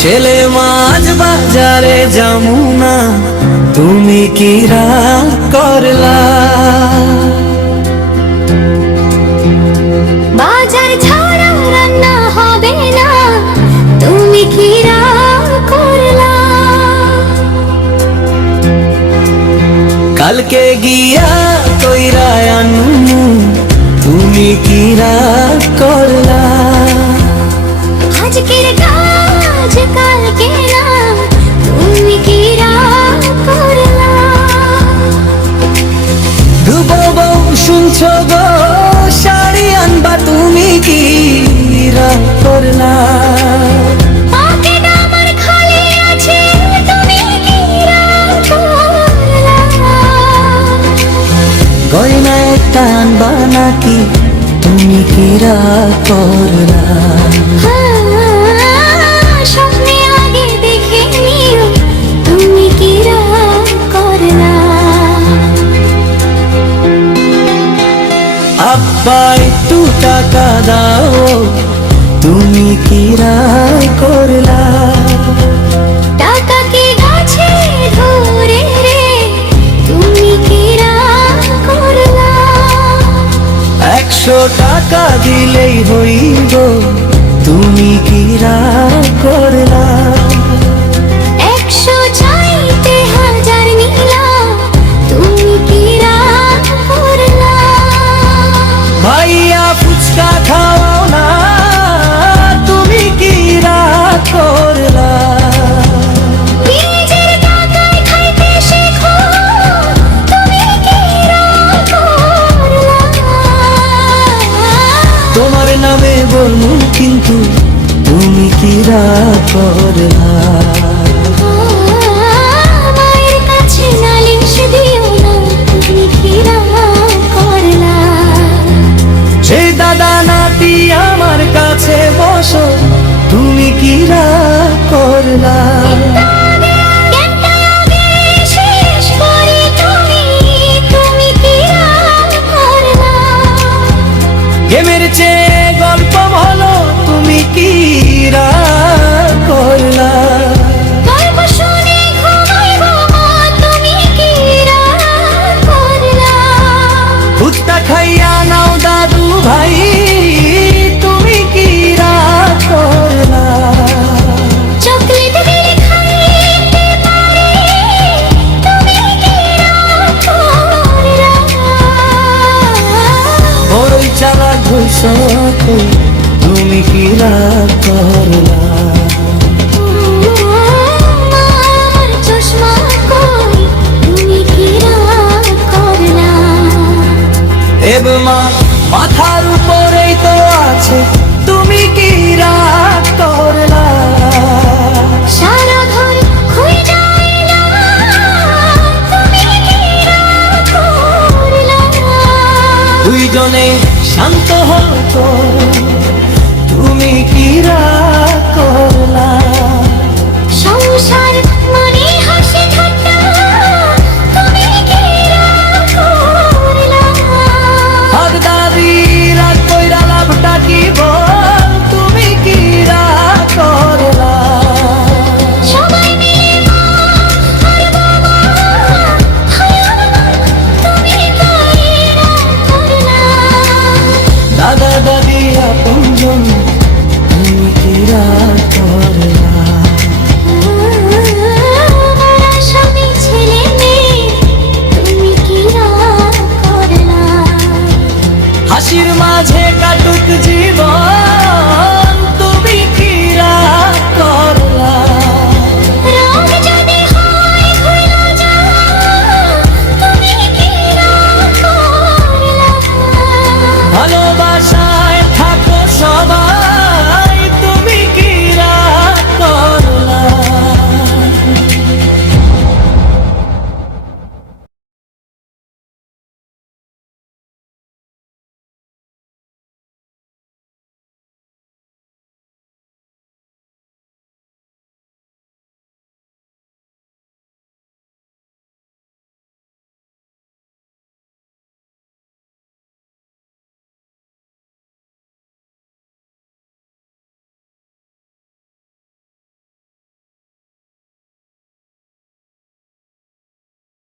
ছেলে মাছ বাজারে যমুনা তুমি কি রাগ করলা। বাজার ছাড়া রান্না হবে না তুমি কি রাগ করলা। কালকে গিয়া কইরা আনু তুমি কি রাগ করলা। আজকের কাজ কালকে না তুমি কি রাগ করলা। ধুবো বউ শুনছো গো শাড়ি আনবা তুমি কি রাগ করলা। পকেট আমার খালি আছে তুমি কি রাগ করলা। গয়না একটা আনবা নাকি তুমি কি রাগ করলা। স্বপ্নে আগে দেখে নিও তুমি কি রাগ করলা। আব্বা একটু টাকা দাও তুমি কি রাগ করলা। টাকা কি গাছে ধরে রে তুমি কি রাগ করলা। 100 টাকা দিলেই হইব তুমি কি রাগ করলা। 100 চাইতে 1000 নিলাম তুমি কি রাগ করলা। ভাইয়া ফুচকা খাওয়াও না তুমি কি রাগ করলা। নিজের টাকায় খাইতে শেখো তুমি কি রাগ করলা। তোমার নামে বলবো কিন্তু তুমি কি রাগ করলা। মায়ের কাছে নালিশ দিও না তুমি কি রাগ করলা। সেই দাদা নাতি আমার কাছে বসো তুমি কি রাগ করলা। জ্ঞানটা আগে শেষ করি তুমি কি রাগ করলা। গেমের চেয়ে গল্প বলো তুমি কি রাগ করলা। গল্প শুনে ঘুমাইবো তুমি কি রাগ করলা। ফুচকা খাইয়া নাও দাদু ভাই তুমি কি রাগ করলা। চকলেট দিলে খাইতে পারি তুমি কি রাগ করলা। বড়ই চালাক হইছ তুমি কি রাগ করলা। আমার চশমা কই তুমি কি রাগ করলা। মা মাথার উপরেই তো আছে তুমি কি রাগ করলা। সারাঘর খুঁজা এলাম তুমি কি রাগ করলা। দুইজনে শান্ত হতো তুমি কি রাগ করলা। সংসার মানে হাসি ঠাট্টা তুমি কি রাগ করলা। আর দাদি রাগ কইরা লাভটা কি বল তুমি কি রাগ করলা। সবাই মিলে মা আর বাবা হায় আমার তুমি কি রাগ করলা। দাদা দাদি আপনজন তুমি কি রাগ